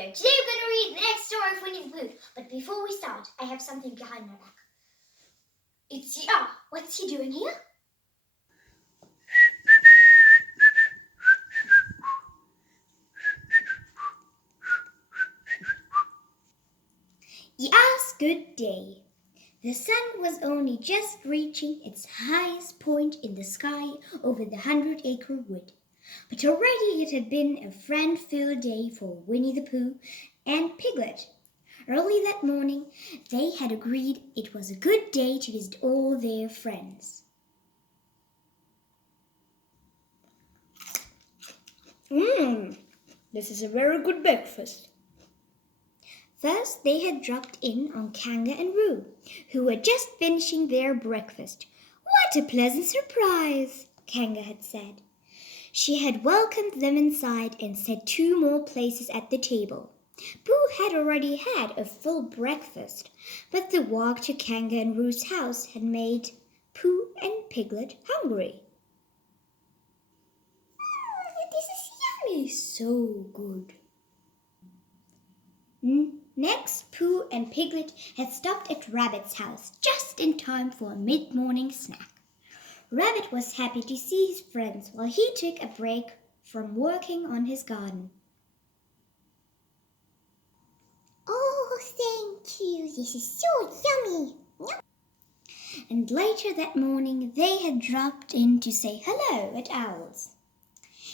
here. Today we're going to read the next story of Winnie the Pooh. But before we start, I have something behind my back. It's Eeyore. What's he doing here? Eeyore's good day. The sun was only just reaching its highest point in the sky over the 100-acre wood. But already it had been a friend-filled day for Winnie the Pooh and Piglet. Early that morning, they had agreed it was a good day to visit all their friends. This is a very good breakfast. First, they had dropped in on Kanga and Roo, who were just finishing their breakfast. What a pleasant surprise, Kanga had said. She had welcomed them inside and set 2 more places at the table. Pooh had already had a full breakfast, but the walk to Kanga and Roo's house had made Pooh and Piglet hungry. This is yummy, so good. Next, Pooh and Piglet had stopped at Rabbit's house just in time for a mid-morning snack. Rabbit was happy to see his friends while he took a break from working on his garden. Oh, thank you. This is so yummy. And later that morning, they had dropped in to say hello at Owl's.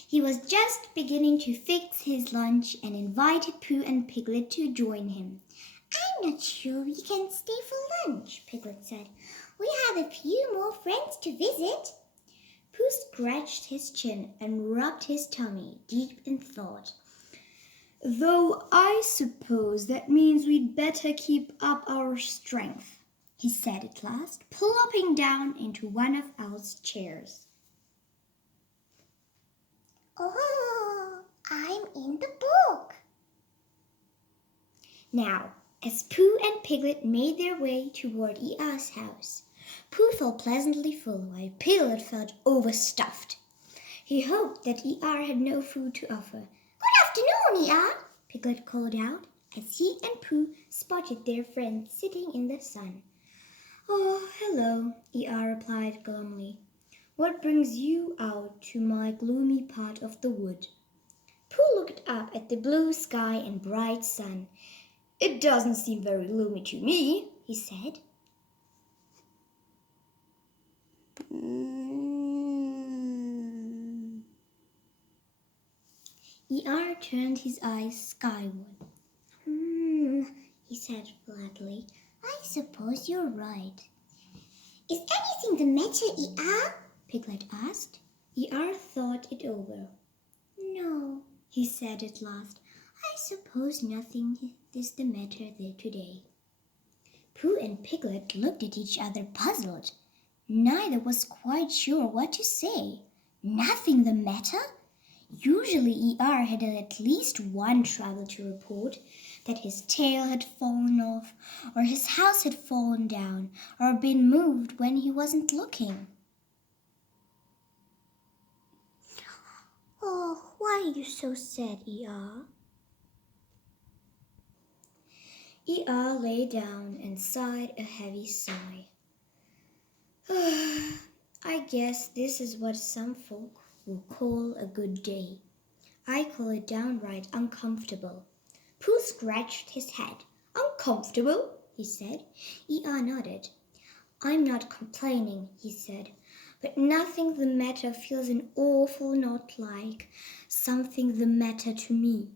He was just beginning to fix his lunch and invited Pooh and Piglet to join him. I'm not sure we can stay for lunch, Piglet said. We have a few more friends to visit. Pooh scratched his chin and rubbed his tummy, deep in thought. Though I suppose that means we'd better keep up our strength, he said at last, plopping down into one of Owl's chairs. Oh, I'm in the book. Now, as Pooh and Piglet made their way toward Eeyore's house, Pooh felt pleasantly full while Piglet felt overstuffed. He hoped that Eeyore had no food to offer. Good afternoon, Eeyore, Piglet called out as he and Pooh spotted their friend sitting in the sun. Oh, hello, Eeyore replied glumly. What brings you out to my gloomy part of the wood? Pooh looked up at the blue sky and bright sun. It doesn't seem very gloomy to me, he said. Eeyore turned his eyes skyward. He said flatly. I suppose you're right. Is anything the matter, Eeyore? Piglet asked. Eeyore thought it over. No, he said at last. I suppose nothing is the matter there today. Pooh and Piglet looked at each other puzzled. Neither was quite sure what to say. Nothing the matter? Usually Eeyore had at least one trouble to report, that his tail had fallen off, or his house had fallen down, or been moved when he wasn't looking. Oh, why are you so sad, Eeyore? Eeyore lay down and sighed a heavy sigh. I guess this is what some folk will call a good day. I call it downright uncomfortable. Pooh scratched his head. Uncomfortable? He said. Eeyore nodded. I'm not complaining, he said. But nothing the matter feels an awful lot like something the matter to me.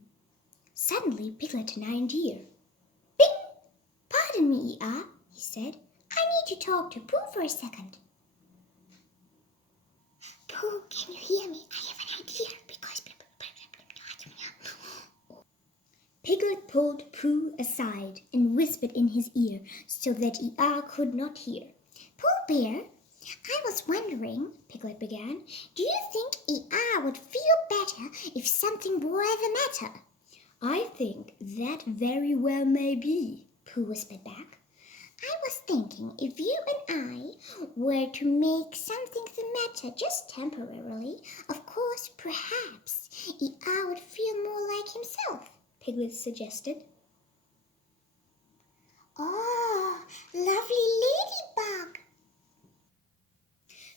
Suddenly Piglet had an idea. Bing! Pardon me, Eeyore, he said. I need to talk to Pooh for a second. Pooh, can you hear me? I have an idea because... Piglet pulled Pooh aside and whispered in his ear so that Eeyore could not hear. Pooh Bear, I was wondering, Piglet began, do you think Eeyore would feel better if something were the matter? I think that very well may be, Pooh whispered back. I was thinking if you and I were to make something the matter just temporarily, of course, perhaps Eeyore would feel more like himself. Piglet suggested. Oh, lovely ladybug.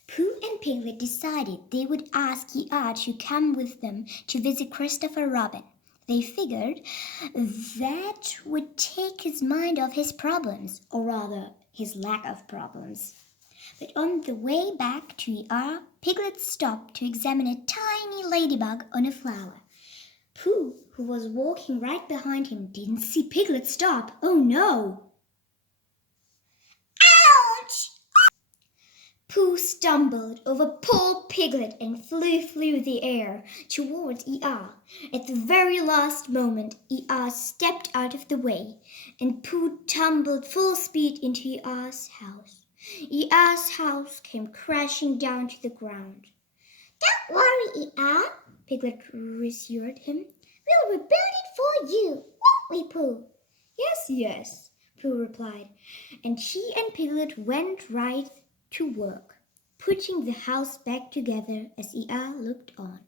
Pooh and Piglet decided they would ask Eeyore to come with them to visit Christopher Robin. They figured that would take his mind off his problems, or rather, his lack of problems. But on the way back to Eeyore, Piglet stopped to examine a tiny ladybug on a flower. Pooh, who was walking right behind him, didn't see Piglet stop. Oh no! Ouch! Pooh stumbled over poor Piglet and flew through the air towards Eeyore. At the very last moment, Eeyore stepped out of the way, and Pooh tumbled full speed into Eeyore's house. Eeyore's house came crashing down to the ground. Don't worry, Eeyore, Piglet reassured him. We'll rebuild it for you, won't we, Pooh? Yes, yes, Pooh replied, and he and Piglet went right to work, putting the house back together as Eeyore looked on.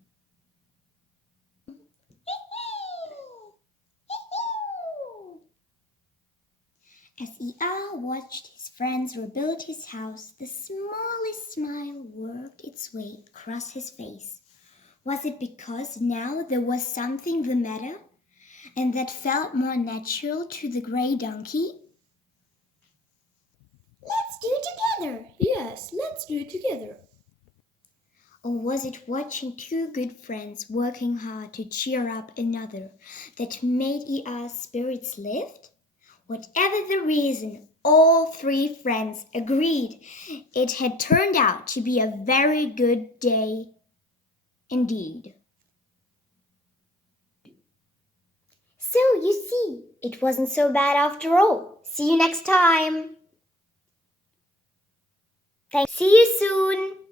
As Eeyore watched his friends rebuild his house, the smallest smile worked its way across his face. Was it because now there was something the matter, and that felt more natural to the grey donkey? Let's do it together. Yes, let's do it together. Or was it watching two good friends working hard to cheer up another that made Eeyore's spirits lift? Whatever the reason, all three friends agreed it had turned out to be a very good day indeed. So, you see, it wasn't so bad after all. See you next time. See you soon.